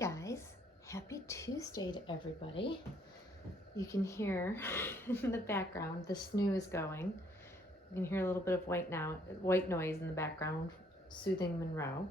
guys, happy Tuesday to everybody. You can hear in the background the snooze going. You can hear a little bit of white noise in the background, soothing Monroe.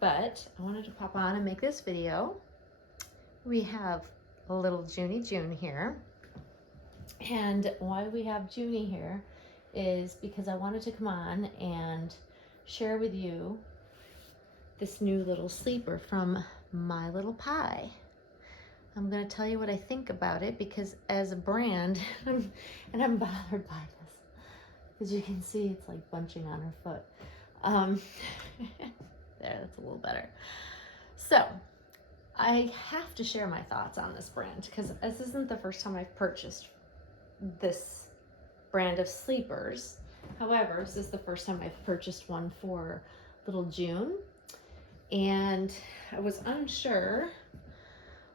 But I wanted to pop on and make this video. We have a little Junie June here. And why we have Junie here is because I wanted to come on and share with you this new little sleeper from My Little Pie. I'm going to tell you what I think about it because as a brand, and I'm bothered by this, as you can see, it's like bunching on her foot. There, that's a little better. So I have to share my thoughts on this brand because this isn't the first time I've purchased this brand of sleepers. However, this is the first time I've purchased one for little June. And I was unsure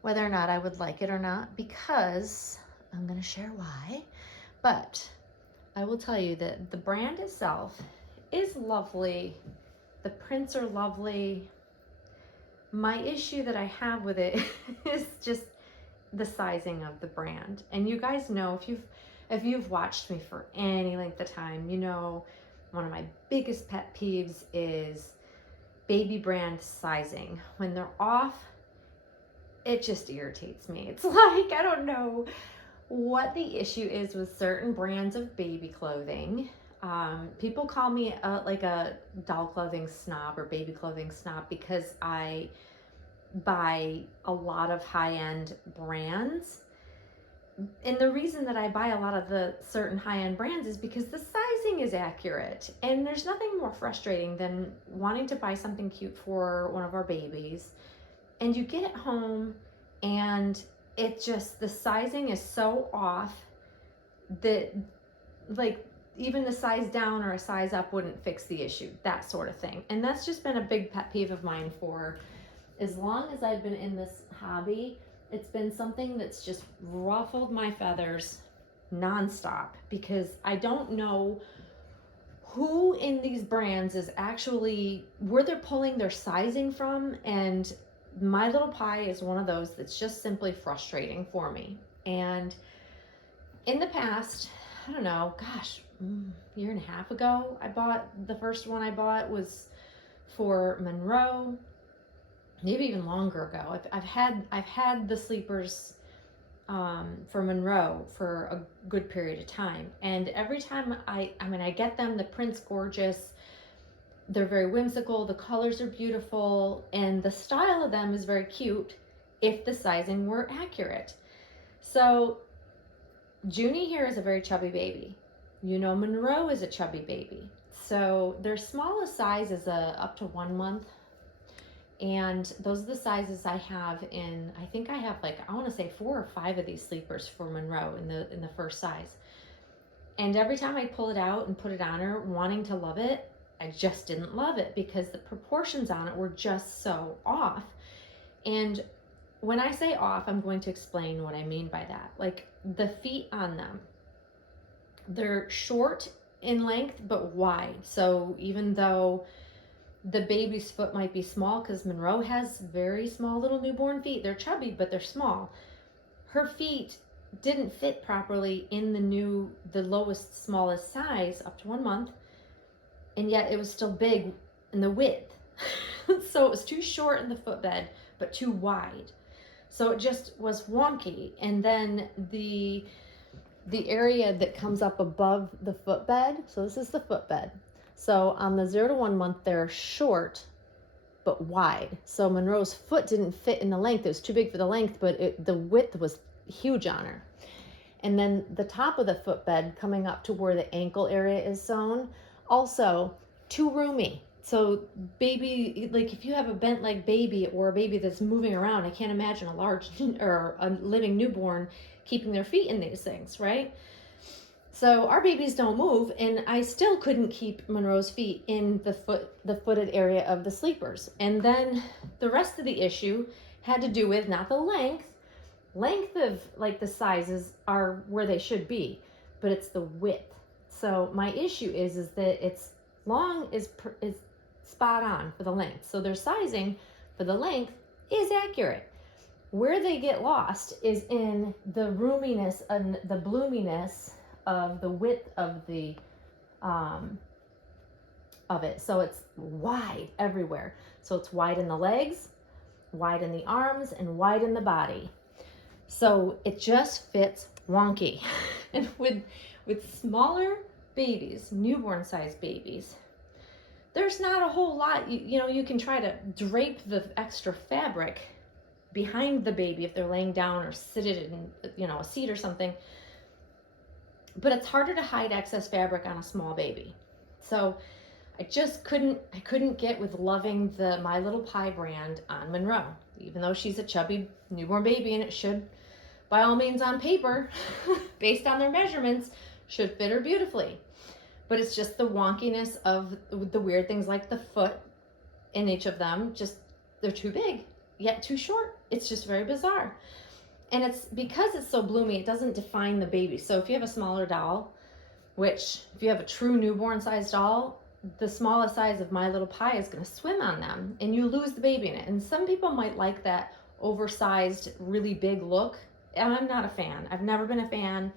whether or not I would like it or not because I'm going to share why. But I will tell you that the brand itself is lovely. The prints are lovely. My issue that I have with it is just the sizing of the brand. And you guys know, if you've watched me for any length of time, you know one of my biggest pet peeves is baby brand sizing. When they're off, it just irritates me. It's like, I don't know what the issue is with certain brands of baby clothing. People call me like a doll clothing snob or baby clothing snob because I buy a lot of high-end brands. And the reason that I buy a lot of the certain high-end brands is because the sizing is accurate. And there's nothing more frustrating than wanting to buy something cute for one of our babies. And you get it home and it just, the sizing is so off that like even the size down or a size up wouldn't fix the issue, that sort of thing. And that's just been a big pet peeve of mine for as long as I've been in this hobby. It's been something that's just ruffled my feathers nonstop because I don't know who in these brands is actually, where they're pulling their sizing from. And My Little Pie is one of those that's just simply frustrating for me. And in the past, I don't know, gosh, year and a half ago, the first one I bought was for Monroe. Maybe even longer ago. I've had the sleepers for Monroe for a good period of time, and every time I get them, the print's gorgeous, they're very whimsical, the colors are beautiful, and the style of them is very cute if the sizing were accurate. So Junie here is a very chubby baby. You know, Monroe is a chubby baby. So their smallest size is up to 1 month. And those are the sizes I have in, I think I have like, I want to say 4 or 5 of these sleepers for Monroe in the first size. And every time I pull it out and put it on her, wanting to love it, I just didn't love it because the proportions on it were just so off. And when I say off, I'm going to explain what I mean by that. Like the feet on them, they're short in length, but wide. So even though the baby's foot might be small, because Monroe has very small little newborn feet. They're chubby, but they're small. Her feet didn't fit properly in the lowest, smallest size up to 1 month. And yet it was still big in the width. So it was too short in the footbed, but too wide. So it just was wonky. And then the area that comes up above the footbed, so this is the footbed. So on the 0 to 1 month, they're short, but wide. So Monroe's foot didn't fit in the length. It was too big for the length, but the width was huge on her. And then the top of the footbed coming up to where the ankle area is sewn, also too roomy. So baby, like if you have a bent leg baby or a baby that's moving around, I can't imagine a large or a living newborn keeping their feet in these things, right? So our babies don't move, and I still couldn't keep Monroe's feet in the footed area of the sleepers. And then the rest of the issue had to do with not the length of like the sizes are where they should be, but it's the width. So my issue is that it's long is spot on for the length. So their sizing for the length is accurate. Where they get lost is in the roominess and the bloominess of the width of the of it. So it's wide everywhere. So it's wide in the legs, wide in the arms, and wide in the body. So it just fits wonky. And with smaller babies, newborn sized babies, there's not a whole lot. You know, you can try to drape the extra fabric behind the baby if they're laying down or seated in, you know, a seat or something. But it's harder to hide excess fabric on a small baby. So I just couldn't get with loving the My Little Pie brand on Monroe, even though she's a chubby newborn baby, and it should, by all means on paper, based on their measurements, should fit her beautifully. But it's just the wonkiness of the weird things like the foot in each of them. Just, they're too big, yet too short. It's just very bizarre. And it's because it's so bloomy, it doesn't define the baby. So if you have a smaller doll, which if you have a true newborn sized doll, the smallest size of My Little Pie is going to swim on them, and you lose the baby in it. And some people might like that oversized, really big look. And I'm not a fan. I've never been a fan.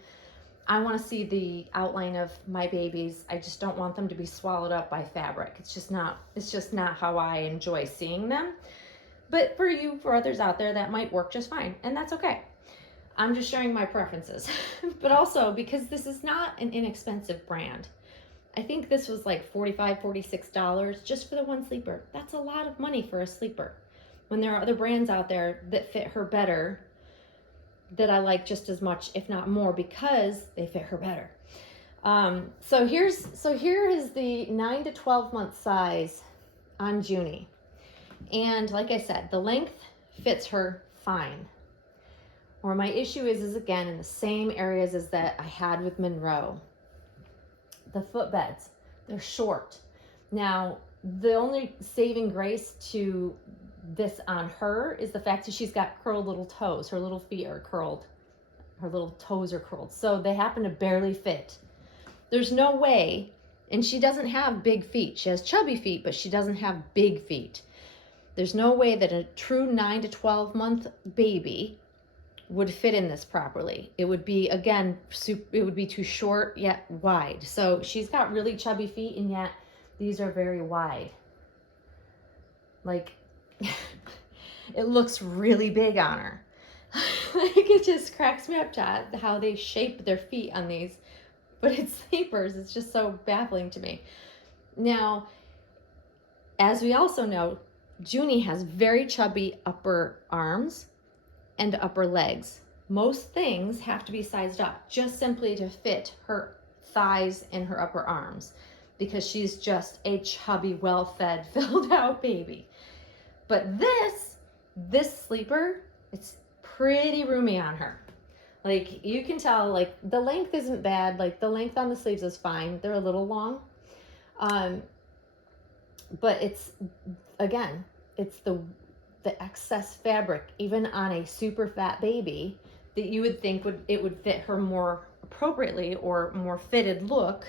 I want to see the outline of my babies. I just don't want them to be swallowed up by fabric. It's just not how I enjoy seeing them. But for others out there, that might work just fine, and that's okay. I'm just sharing my preferences. But also, because this is not an inexpensive brand, I think this was like $45, $46 just for the one sleeper. That's a lot of money for a sleeper, when there are other brands out there that fit her better, that I like just as much, if not more, because they fit her better. So here is the 9 to 12 month size on Junie. And like I said, the length fits her fine. Where my issue is again in the same areas as that I had with Monroe. The footbeds, they're short. Now, the only saving grace to this on her is the fact that she's got curled little toes. Her little feet are curled. Her little toes are curled. So they happen to barely fit. There's no way, and she doesn't have big feet. She has chubby feet, but she doesn't have big feet. There's no way that a true 9 to 12 month baby would fit in this properly. It would be, again, it would be too short yet wide. So she's got really chubby feet, and yet these are very wide. Like, it looks really big on her. Like, it just cracks me up to how they shape their feet on these. But it's sleepers. It's just so baffling to me. Now, as we also know, Junie has very chubby upper arms and upper legs. Most things have to be sized up just simply to fit her thighs and her upper arms, because she's just a chubby, well-fed, filled out baby. But this sleeper, it's pretty roomy on her. Like, you can tell, like, the length isn't bad. Like, the length on the sleeves is fine. They're a little long. But it's, again, it's the excess fabric, even on a super fat baby, that you would think it would fit her more appropriately or more fitted look.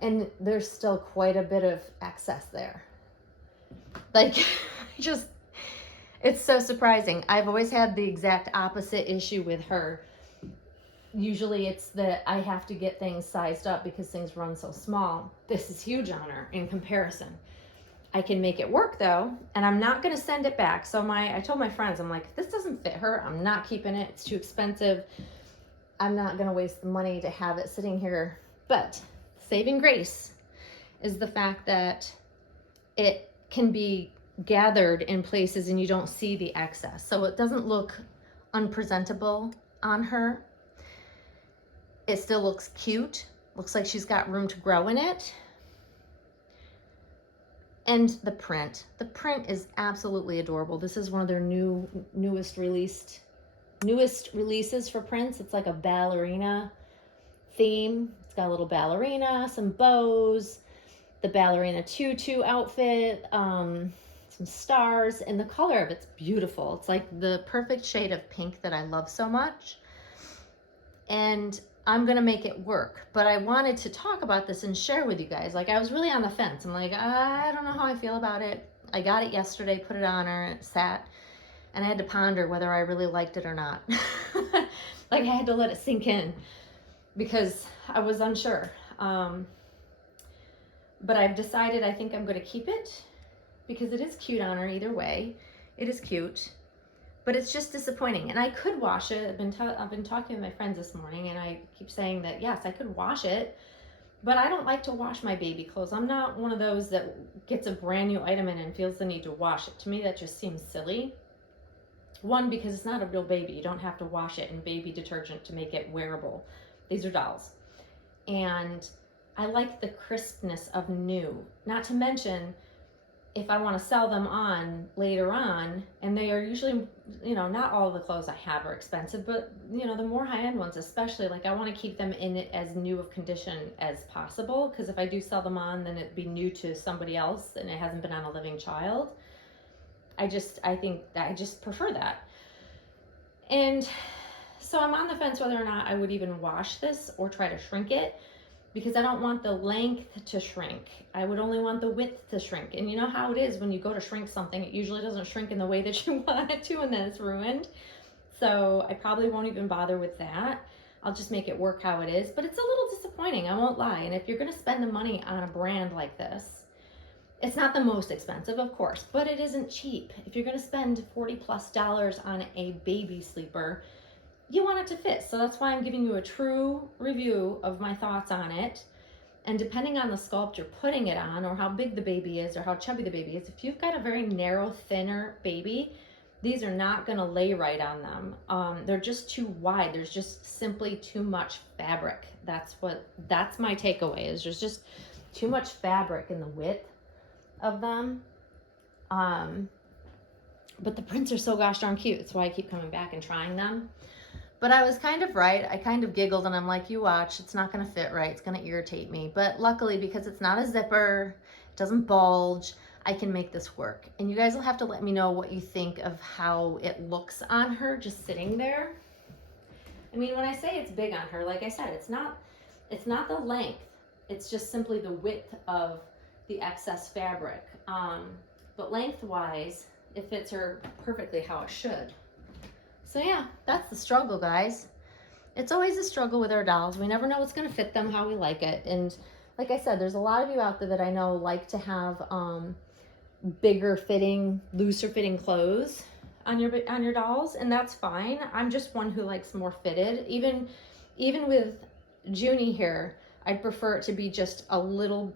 And there's still quite a bit of excess there. Like, it's so surprising. I've always had the exact opposite issue with her. Usually it's that I have to get things sized up because things run so small. This is huge on her in comparison. I can make it work though, and I'm not going to send it back. So I told my friends, I'm like, if this doesn't fit her, I'm not keeping it. It's too expensive. I'm not going to waste the money to have it sitting here. But saving grace is the fact that it can be gathered in places and you don't see the excess. So it doesn't look unpresentable on her. It still looks cute. Looks like she's got room to grow in it. And the print is absolutely adorable. This is one of their newest releases for prints. It's like a ballerina theme. It's got a little ballerina, some bows, the ballerina tutu outfit, some stars, and the color of it's beautiful. It's like the perfect shade of pink that I love so much. And I'm going to make it work. But I wanted to talk about this and share with you guys. Like, I was really on the fence. I'm like, I don't know how I feel about it. I got it yesterday, put it on her, and it sat. and I had to ponder whether I really liked it or not. Like I had to let it sink in because I was unsure. But I've decided I think I'm going to keep it because it is cute on her either way. It is cute, but it's just disappointing. And I could wash it. I've been talking with my friends this morning, and I keep saying that yes, I could wash it, but I don't like to wash my baby clothes. I'm not one of those that gets a brand new item in and feels the need to wash it. To me, that just seems silly. One, because it's not a real baby. You don't have to wash it in baby detergent to make it wearable. These are dolls. And I like the crispness of new. Not to mention, if I want to sell them on later on, and they are usually, not all of the clothes I have are expensive, but the more high-end ones especially, like I want to keep them in it as new of condition as possible, because if I do sell them on, then it'd be new to somebody else and it hasn't been on a living child. I think I just prefer that. And so I'm on the fence whether or not I would even wash this or try to shrink it, because I don't want the length to shrink. I would only want the width to shrink. And you know how it is when you go to shrink something, it usually doesn't shrink in the way that you want it to, and then it's ruined. So I probably won't even bother with that. I'll just make it work how it is. But it's a little disappointing, I won't lie. And if you're gonna spend the money on a brand like this, it's not the most expensive, of course, but it isn't cheap. If you're gonna spend $40+ on a baby sleeper, you want it to fit. So that's why I'm giving you a true review of my thoughts on it. And depending on the sculpt you're putting it on, or how big the baby is, or how chubby the baby is, if you've got a very narrow, thinner baby, these are not gonna lay right on them. They're just too wide. There's just simply too much fabric. That's my takeaway, is there's just too much fabric in the width of them. But the prints are so gosh darn cute. That's why I keep coming back and trying them. But I was kind of right. I kind of giggled and I'm like, you watch, it's not gonna fit right. It's gonna irritate me. But luckily, because it's not a zipper, it doesn't bulge, I can make this work. And you guys will have to let me know what you think of how it looks on her just sitting there. I mean, when I say it's big on her, like I said, it's not the length. It's just simply the width of the excess fabric. But lengthwise, it fits her perfectly how it should. So yeah, that's the struggle, guys. It's always a struggle with our dolls. We never know what's gonna fit them how we like it. And like I said, there's a lot of you out there that I know like to have bigger fitting, looser fitting clothes on your dolls, and that's fine. I'm just one who likes more fitted. Even with Junie here, I'd prefer it to be just a little,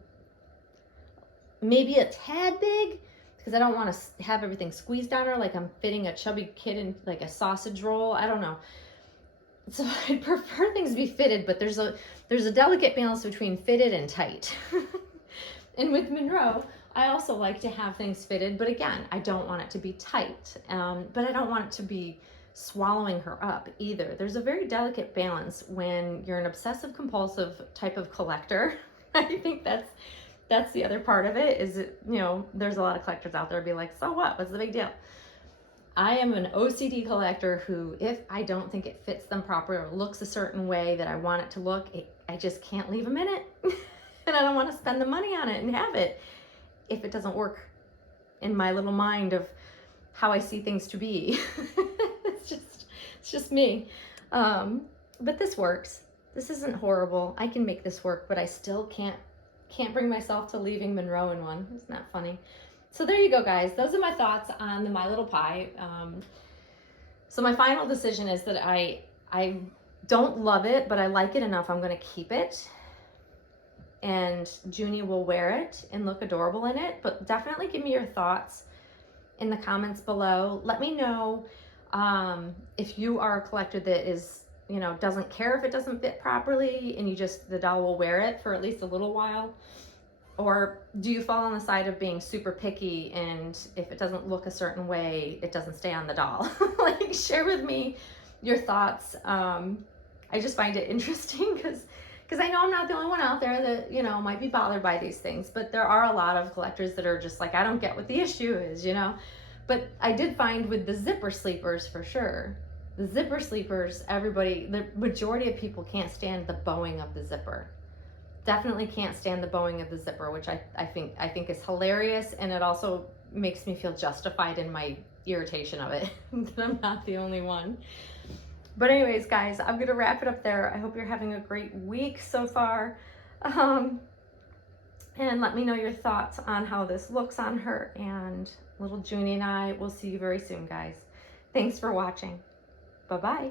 maybe a tad big, because I don't want to have everything squeezed on her like I'm fitting a chubby kid in like a sausage roll. I don't know. So I'd prefer things to be fitted, but there's a delicate balance between fitted and tight. And with Monroe, I also like to have things fitted, but again, I don't want it to be tight, but I don't want it to be swallowing her up either. There's a very delicate balance when you're an obsessive compulsive type of collector. I think that's the other part of it, is it, there's a lot of collectors out there be like, so what? What's the big deal? I am an OCD collector who, if I don't think it fits them properly or looks a certain way that I want it to look, I just can't leave them in it. And I don't want to spend the money on it and have it if it doesn't work in my little mind of how I see things to be. It's just me. But this works. This isn't horrible. I can make this work, but I still can't bring myself to leaving Monroe in one. Isn't that funny? So there you go, guys. Those are my thoughts on the My Little Pie. So my final decision is that I don't love it, but I like it enough. I'm going to keep it. And Junie will wear it and look adorable in it. But definitely give me your thoughts in the comments below. Let me know if you are a collector that is, doesn't care if it doesn't fit properly and the doll will wear it for at least a little while. Or do you fall on the side of being super picky, and if it doesn't look a certain way, it doesn't stay on the doll? Like, share with me your thoughts. I just find it interesting because I know I'm not the only one out there that, might be bothered by these things, but there are a lot of collectors that are just like, I don't get what the issue is, But I did find with the zipper sleepers, for sure, the zipper sleepers, the majority of people can't stand the bowing of the zipper. Definitely can't stand the bowing of the zipper, which I think is hilarious, and it also makes me feel justified in my irritation of it. That I'm not the only one. But anyways, guys, I'm going to wrap it up there. I hope you're having a great week so far. And let me know your thoughts on how this looks on her. And little Junie and I will see you very soon, guys. Thanks for watching. Bye-bye.